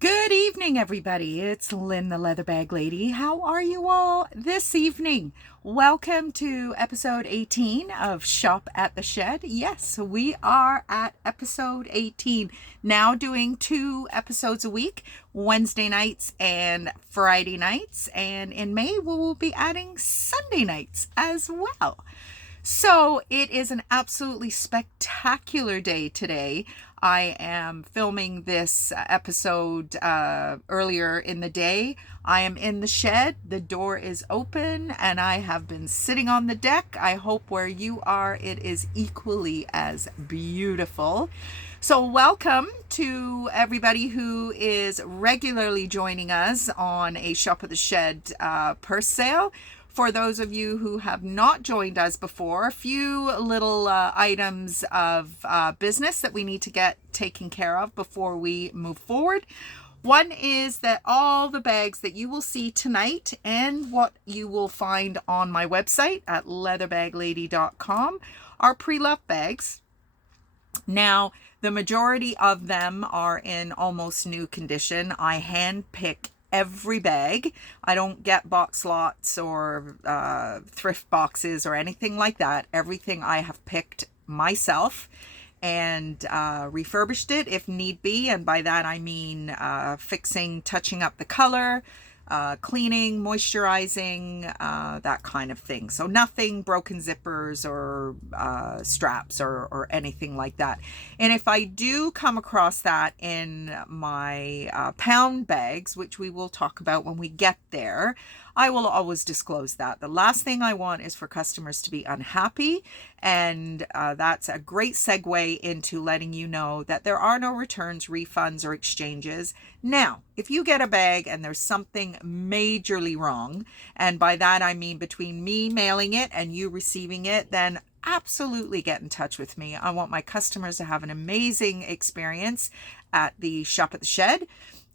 Good evening, everybody. It's Lynn, the Leather Bag Lady. How are you all this evening? Welcome to episode 18 of Shop at the Shed. Yes, we are at episode 18, now doing 2 episodes a week, Wednesday nights and Friday nights. And in May, we will be adding Sunday nights as well. So it is an absolutely spectacular day today. I am filming this episode earlier in the day. I am in the shed. The door is open and I have been sitting on the deck. I hope where you are, it is equally as beautiful. So welcome to everybody who is regularly joining us on a Shop at the Shed purse sale. For those of you who have not joined us before, a few little items of business that we need to get taken care of before we move forward. One is that all the bags that you will see tonight and what you will find on my website at leatherbag-lady.com are pre-loved bags. Now, the majority of them are in almost new condition. I hand pick every bag. I don't get box lots or thrift boxes or anything like that. Everything I have picked myself and refurbished it if need be. And by that I mean fixing, touching up the color, cleaning, moisturizing, that kind of thing. So nothing broken zippers or straps or anything like that. And if I do come across that in my pound bags, which we will talk about when we get there, I will always disclose that. The last thing I want is for customers to be unhappy. And that's a great segue into letting you know that there are no returns, refunds, or exchanges. Now, if you get a bag and there's something majorly wrong, and by that I mean between me mailing it and you receiving it, then absolutely get in touch with me. I want my customers to have an amazing experience at the Shop at the Shed.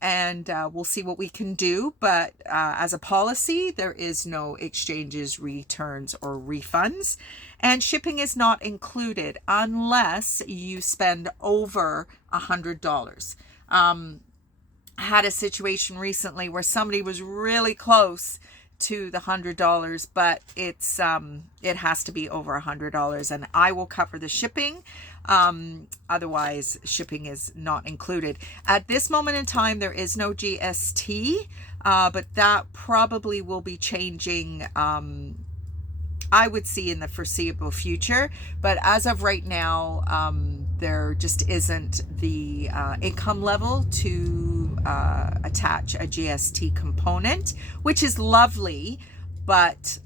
And we'll see what we can do. But as a policy, there is no exchanges, returns, or refunds. And shipping is not included unless you spend over $100. Had a situation recently where somebody was really close to the $100, but it has to be over $100, and I will cover the shipping. Otherwise, shipping is not included. At this moment in time, there is no GST, but that probably will be changing. I would see in the foreseeable future, but as of right now, there just isn't the income level to attach a GST component, which is lovely, but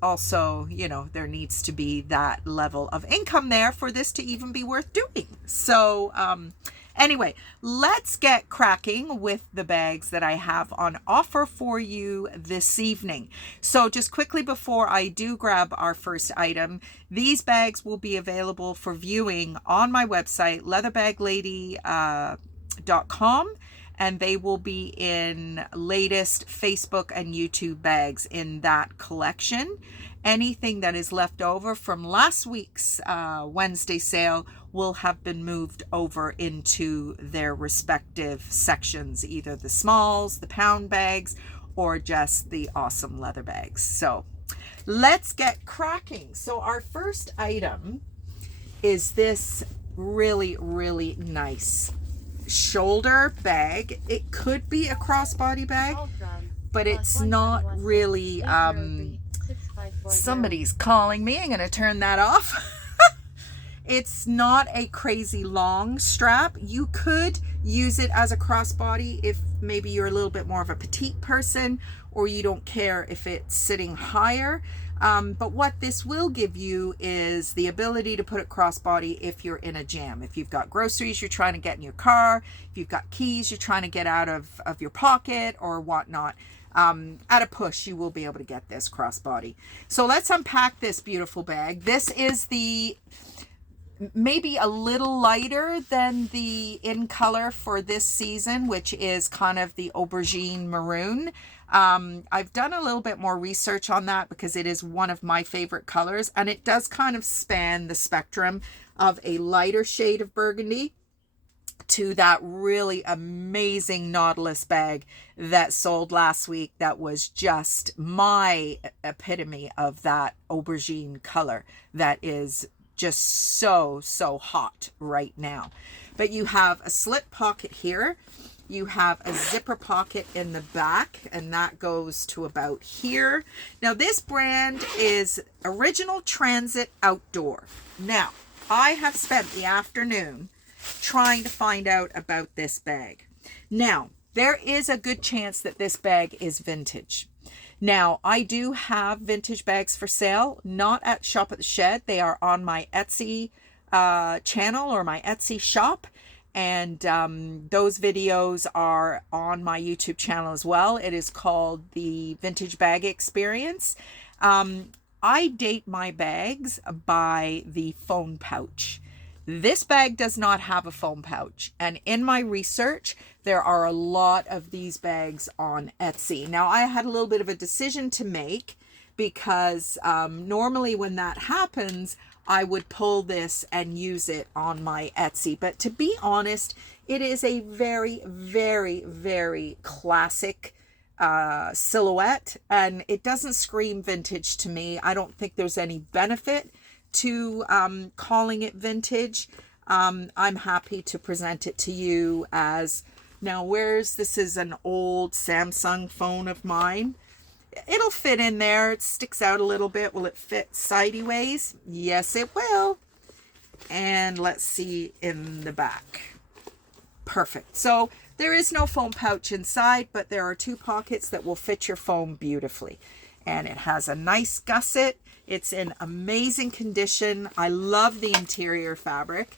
also, you know, there needs to be that level of income there for this to even be worth doing. So anyway, let's get cracking with the bags that I have on offer for you this evening. So just quickly before I do grab our first item, these bags will be available for viewing on my website, leatherbag-lady.com. And they will be in latest Facebook and YouTube bags in that collection. Anything that is left over from last week's Wednesday sale will have been moved over into their respective sections, either the smalls, the pound bags, or just the awesome leather bags. So let's get cracking. So our first item is this really, really nice shoulder bag. It could be a crossbody bag, but it's not really. Somebody's calling me. I'm going to turn that off. It's not a crazy long strap. You could use it as a crossbody if maybe you're a little bit more of a petite person, or you don't care if it's sitting higher. But what this will give you is the ability to put it crossbody if you're in a jam. If you've got groceries you're trying to get in your car, if you've got keys you're trying to get out of your pocket or whatnot, at a push you will be able to get this crossbody. So let's unpack this beautiful bag. This is the maybe a little lighter than the in color for this season, which is kind of the aubergine maroon. I've done a little bit more research on that because it is one of my favorite colors, and it does kind of span the spectrum of a lighter shade of burgundy to that really amazing Nautilus bag that sold last week that was just my epitome of that aubergine color that is just so, so hot right now. But you have a slip pocket here. You have a zipper pocket in the back, and that goes to about here. Now, this brand is Original Transit Outdoor. Now, I have spent the afternoon trying to find out about this bag. Now, there is a good chance that this bag is vintage. Now, I do have vintage bags for sale, not at Shop at the Shed. They are on my Etsy channel or my Etsy shop. And those videos are on my YouTube channel as well. It is called the Vintage Bag Experience. I date my bags by the phone pouch. This bag does not have a foam pouch, and in my research, there are a lot of these bags on Etsy. Now, I had a little bit of a decision to make because normally when that happens, I would pull this and use it on my Etsy. But to be honest, it is a very, very, very classic silhouette, and it doesn't scream vintage to me. I don't think there's any benefit to calling it vintage. I'm happy to present it to you as, now this is an old Samsung phone of mine. It'll fit in there. It sticks out a little bit. Will it fit sideways? Yes, it will. And let's see in the back. Perfect. So there is no foam pouch inside, but there are two pockets that will fit your phone beautifully. And it has a nice gusset. It's in amazing condition. I love the interior fabric.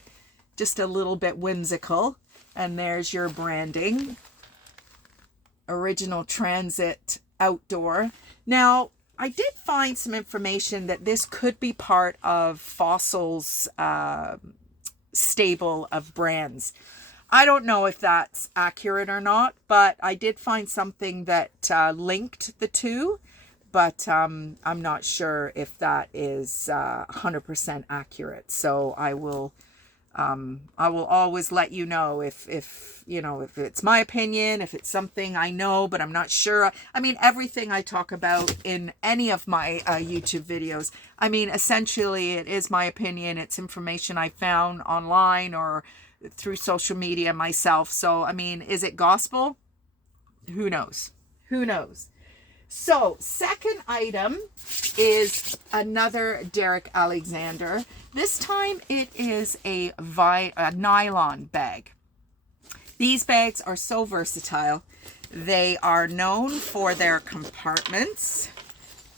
Just a little bit whimsical. And there's your branding. Original Transit Outdoor. Now, I did find some information that this could be part of Fossil's stable of brands. I don't know if that's accurate or not, but I did find something that linked the two. But I'm not sure if that is 100% accurate. So I will always let you know if it's my opinion, if it's something I know, but I'm not sure. I mean, everything I talk about in any of my YouTube videos, I mean, essentially it is my opinion. It's information I found online or through social media myself. So, I mean, is it gospel? Who knows? Who knows? So, second item is another Derek Alexander. This time it is a nylon bag. These bags are so versatile. They are known for their compartments.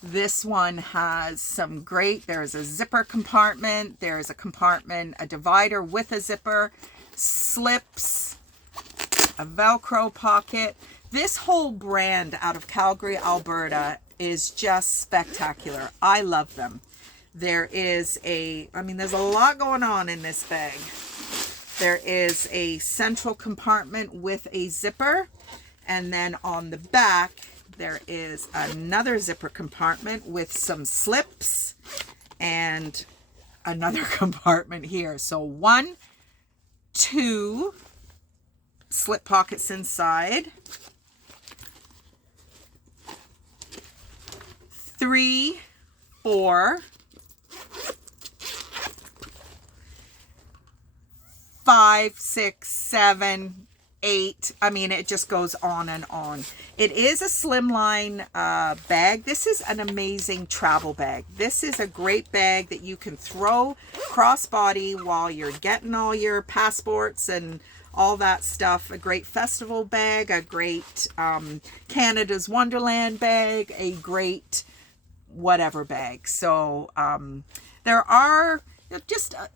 This one has some there's a zipper compartment. There's a compartment, a divider with a zipper, slips, a Velcro pocket. This whole brand out of Calgary, Alberta is just spectacular. I love them. There's a lot going on in this bag. There is a central compartment with a zipper. And then on the back, there is another zipper compartment with some slips and another compartment here. So 1, 2 slip pockets inside. 3, 4, 5, 6, 7, 8. I mean, it just goes on and on. It is a slimline bag. This is an amazing travel bag. This is a great bag that you can throw crossbody while you're getting all your passports and all that stuff. A great festival bag, a great Canada's Wonderland bag, a great whatever bag. So there are just a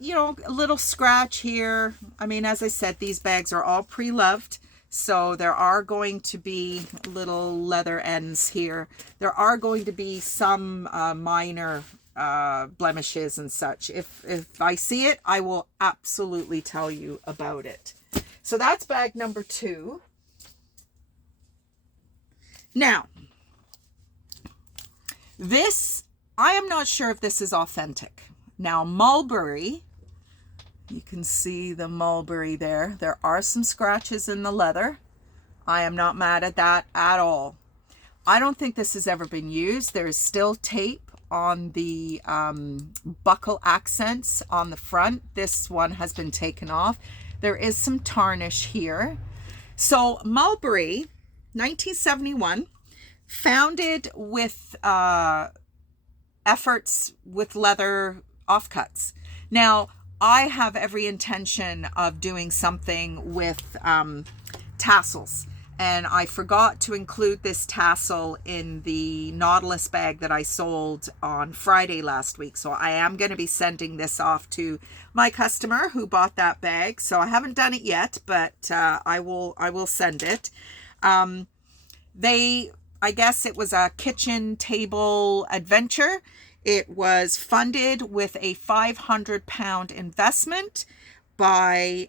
little scratch here. I mean, as I said, these bags are all pre-loved, so there are going to be little leather ends here. There are going to be some minor blemishes and such. If I see it, I will absolutely tell you about it. So that's bag number 2. Now, this, I am not sure if this is authentic. Now, Mulberry You can see the mulberry there. There are some scratches in the leather. I am not mad at that at all. I don't think this has ever been used. There is still tape on the buckle accents on the front. This one has been taken off. There is some tarnish here. So Mulberry, 1971, founded with efforts with leather offcuts. Now, I have every intention of doing something with tassels, and I forgot to include this tassel in the Nautilus bag that I sold on Friday last week. So I am going to be sending this off to my customer who bought that bag. So I haven't done it yet, but I will send it. I guess it was a kitchen table adventure. It was funded with a £500 investment by,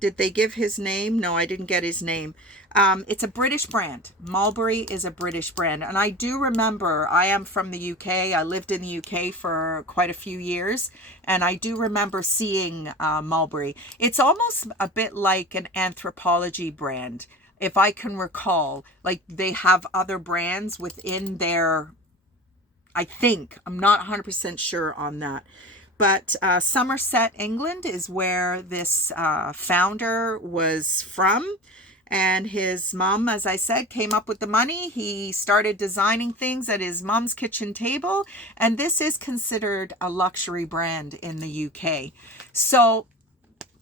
did they give his name? No, I didn't get his name. It's a British brand. Mulberry is a British brand. And I do remember, I am from the UK. I lived in the UK for quite a few years. And I do remember seeing Mulberry. It's almost a bit like an Anthropology brand, if I can recall. Like they have other brands within their, I think, I'm not 100% sure on that. But Somerset, England is where this founder was from. And his mom, as I said, came up with the money. He started designing things at his mom's kitchen table. And this is considered a luxury brand in the UK. So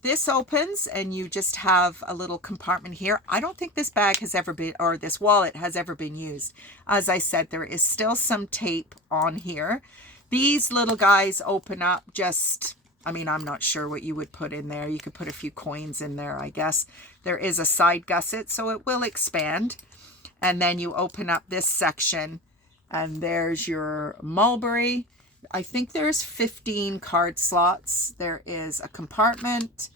this opens and you just have a little compartment here. I don't think this bag has ever been, or this wallet has ever been used. As I said, there is still some tape on here. These little guys open up just, I mean, I'm not sure what you would put in there. You could put a few coins in there, I guess. There is a side gusset, so it will expand. And then you open up this section and there's your Mulberry. I think there's 15 card slots. There is a compartment,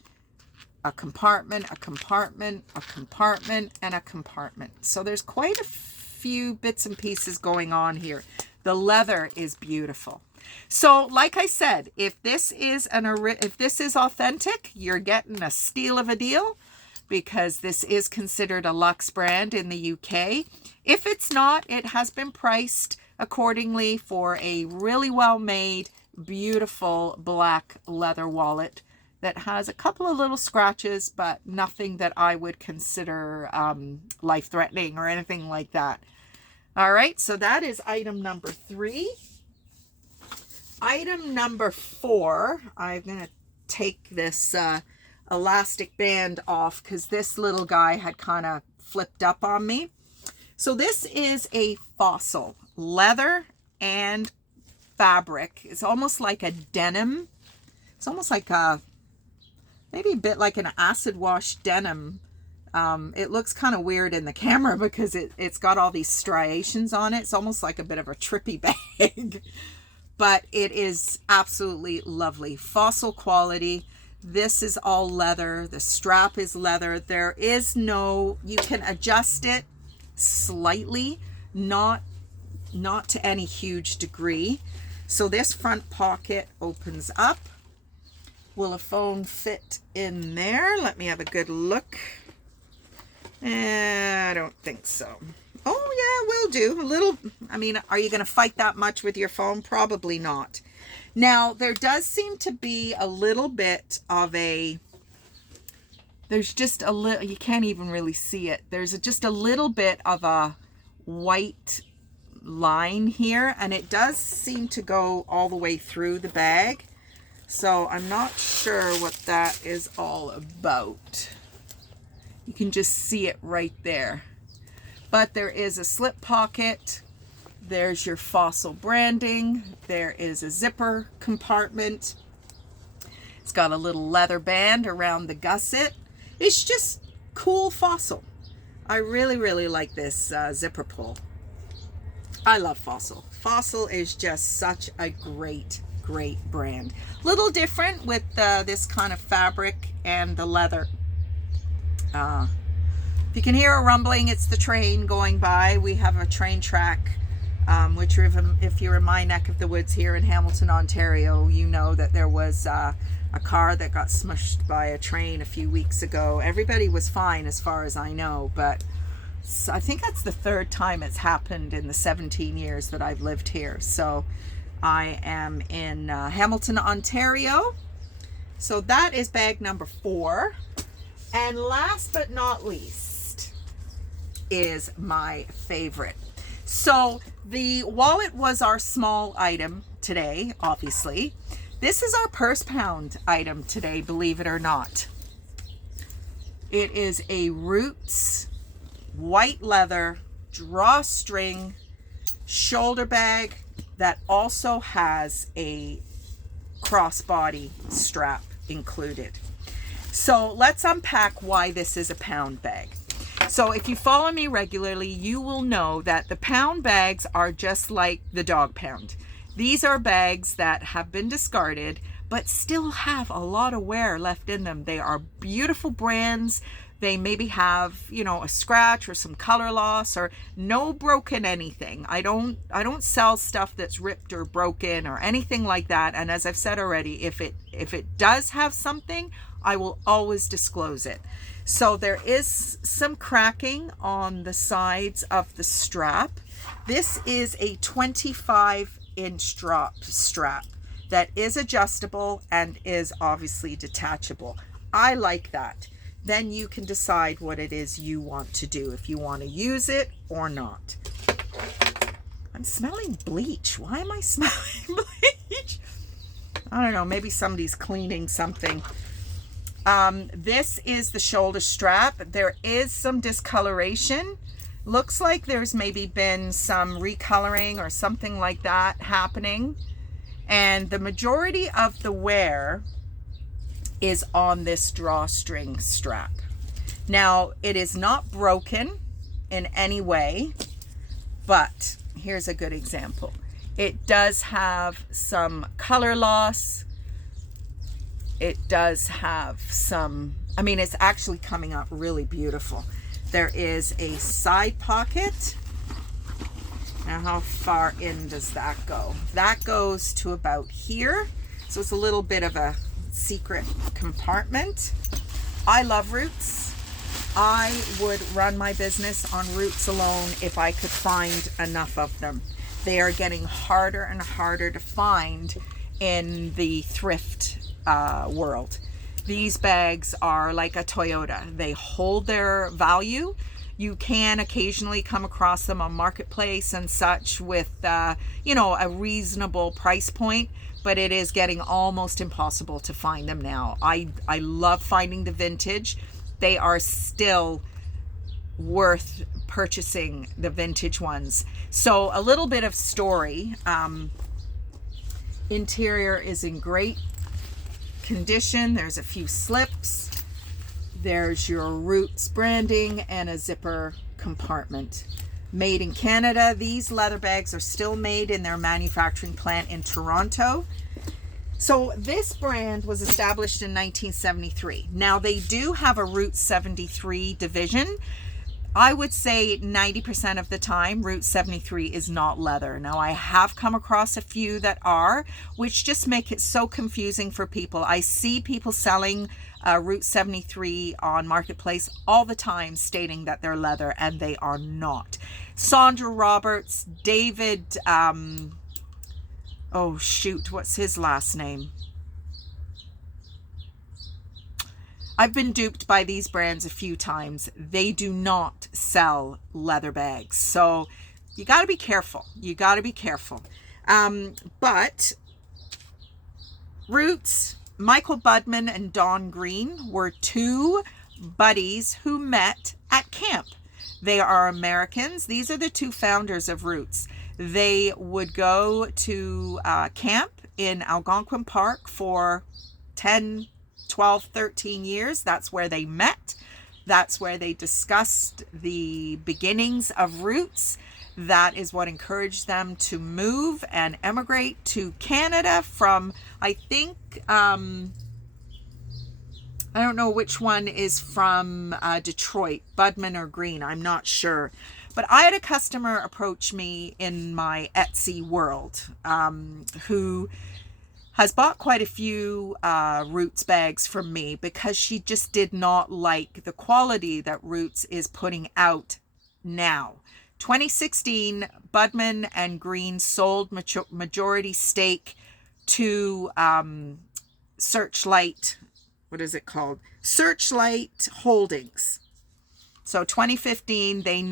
a compartment, a compartment, a compartment, and a compartment. So there's quite a few bits and pieces going on here. The leather is beautiful. So like I said, if this is authentic, you're getting a steal of a deal, because this is considered a luxe brand in the UK. If it's not, it has been priced accordingly for a really well made, beautiful black leather wallet that has a couple of little scratches, but nothing that I would consider life-threatening or anything like that. All right, so that is item number 3. Item number 4, I'm going to take this elastic band off because this little guy had kind of flipped up on me. So this is a Fossil leather and fabric. It's almost like a denim. It's almost like maybe a bit like an acid wash denim. It looks kind of weird in the camera because it's got all these striations on it. It's almost like a bit of a trippy bag, but it is absolutely lovely. Fossil quality. This is all leather. The strap is leather. There is no, you can adjust it slightly, not to any huge degree. So this front pocket opens up. Will a phone fit in there? Let me have a good look. I don't think so. Oh yeah, will do. A little, I mean, are you going to fight that much with your phone? Probably not. Now, there does seem to be a little bit of a, there's just a little, you can't even really see it. There's just a little bit of a white line here, and it does seem to go all the way through the bag. So I'm not sure what that is all about. You can just see it right there. But there is a slip pocket. There's your Fossil branding. There is a zipper compartment. It's got a little leather band around the gusset. It's just cool Fossil. I really, really like this zipper pull. I love Fossil. Fossil is just such a great brand. Little different with this kind of fabric and the leather. If you can hear a rumbling, it's the train going by. We have a train track, which if you're in my neck of the woods here in Hamilton, Ontario, you know that there was a car that got smushed by a train a few weeks ago. Everybody was fine as far as I know, but I think that's the third time it's happened in the 17 years that I've lived here. So I am in Hamilton, Ontario. So that is bag number 4. And last but not least is my favorite. So the wallet was our small item today, obviously. This is our purse pound item today, believe it or not. It is a Roots white leather drawstring shoulder bag that also has a crossbody strap included. So let's unpack why this is a pound bag. So if you follow me regularly, you will know that the pound bags are just like the dog pound. These are bags that have been discarded, but still have a lot of wear left in them. They are beautiful brands. They maybe have, you know, a scratch or some color loss or no broken anything. I don't sell stuff that's ripped or broken or anything like that. And as I've said already, if it does have something, I will always disclose it. So there is some cracking on the sides of the strap. This is a 25-inch strap that is adjustable and is obviously detachable. I like that. Then you can decide what it is you want to do, if you want to use it or not. I'm smelling bleach. Why am I smelling bleach? I don't know, maybe somebody's cleaning something. This is the shoulder strap. There is some discoloration. Looks like there's maybe been some recoloring or something like that happening. And the majority of the wear is on this drawstring strap. Now, it is not broken in any way, but here's a good example. It does have some color loss. It does have some, I mean, it's actually coming up really beautiful. There is a side pocket. Now, how far in does that go? That goes to about here. So it's a little bit of a secret compartment. I love Roots. I would run my business on Roots alone if I could find enough of them. They are getting harder and harder to find in the thrift world. These bags are like a Toyota. They hold their value. You can occasionally come across them on Marketplace and such with, you know, a reasonable price point, but it is getting almost impossible to find them now. I love finding the vintage. They are still worth purchasing, the vintage ones. So a little bit of story. Interior is in great condition. There's a few slips. There's your Roots branding and a zipper compartment. Made in Canada. These leather bags are still made in their manufacturing plant in Toronto. So this brand was established in 1973. Now they do have a Roots 73 division. I would say 90% of the time, Roots 73 is not leather. Now, I have come across a few that are, which just make it so confusing for people. I see people selling Roots 73 on Marketplace all the time stating that they're leather, and they are not. Sandra Roberts, David, oh shoot, what's his last name? I've been duped by these brands a few times. They do not sell leather bags. So you got to be careful. You got to be careful. But Roots, Michael Budman and Don Green were two buddies who met at camp. They are Americans. These are the two founders of Roots. They would go to camp in Algonquin Park for 10, 12, 13 years. That's where they met. That's where they discussed the beginnings of Roots. That is what encouraged them to move and emigrate to Canada from, I think, I don't know which one is from Detroit, Budman or Green, I'm not sure. But I had a customer approach me in my Etsy world who has bought quite a few Roots bags from me because she just did not like the quality that Roots is putting out now. 2016, Budman and Green sold majority stake to Searchlight. What is it called? Searchlight Holdings. So 2015, they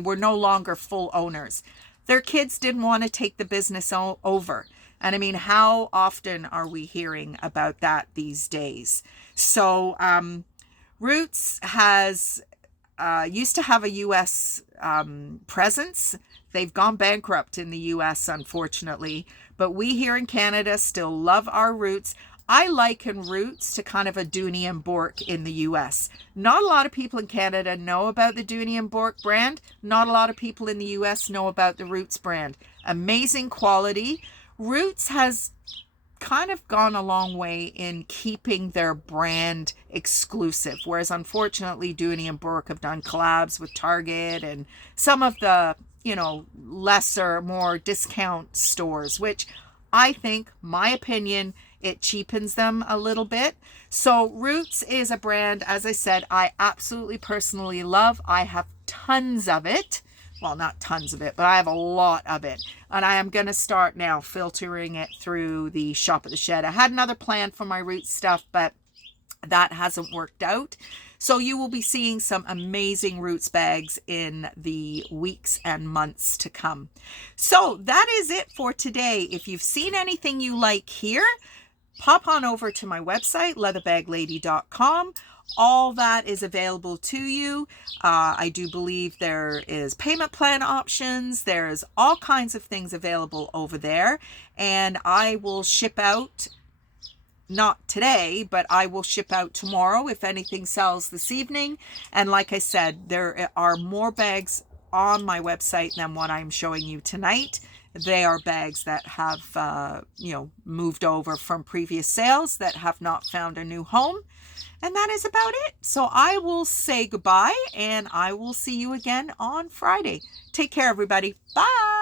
were no longer full owners. Their kids didn't want to take the business over. And I mean, how often are we hearing about that these days? So Roots has used to have a U.S. Presence. They've gone bankrupt in the U.S., unfortunately. But we here in Canada still love our Roots. I liken Roots to kind of a Dooney and Bourke in the U.S. Not a lot of people in Canada know about the Dooney and Bourke brand. Not a lot of people in the U.S. know about the Roots brand. Amazing quality. Roots has kind of gone a long way in keeping their brand exclusive, whereas unfortunately Dooney and Bourke have done collabs with Target and some of the, lesser, more discount stores, which I think, my opinion, it cheapens them a little bit. So Roots is a brand, as I said, I absolutely personally love. I have tons of it. Well, not tons of it, but I have a lot of it. And I am going to start now filtering it through the Shop at the Shed. I had another plan for my Roots stuff, but that hasn't worked out. So you will be seeing some amazing Roots bags in the weeks and months to come. So that is it for today. If you've seen anything you like here, pop on over to my website, leatherbag-lady.com. All that is available to you. I do believe there is payment plan options. There's all kinds of things available over there. And I will ship out, not today, but I will ship out tomorrow if anything sells this evening. And like I said, there are more bags on my website than what I'm showing you tonight. They are bags that have, moved over from previous sales that have not found a new home. And that is about it. So I will say goodbye and I will see you again on Friday. Take care, everybody. Bye.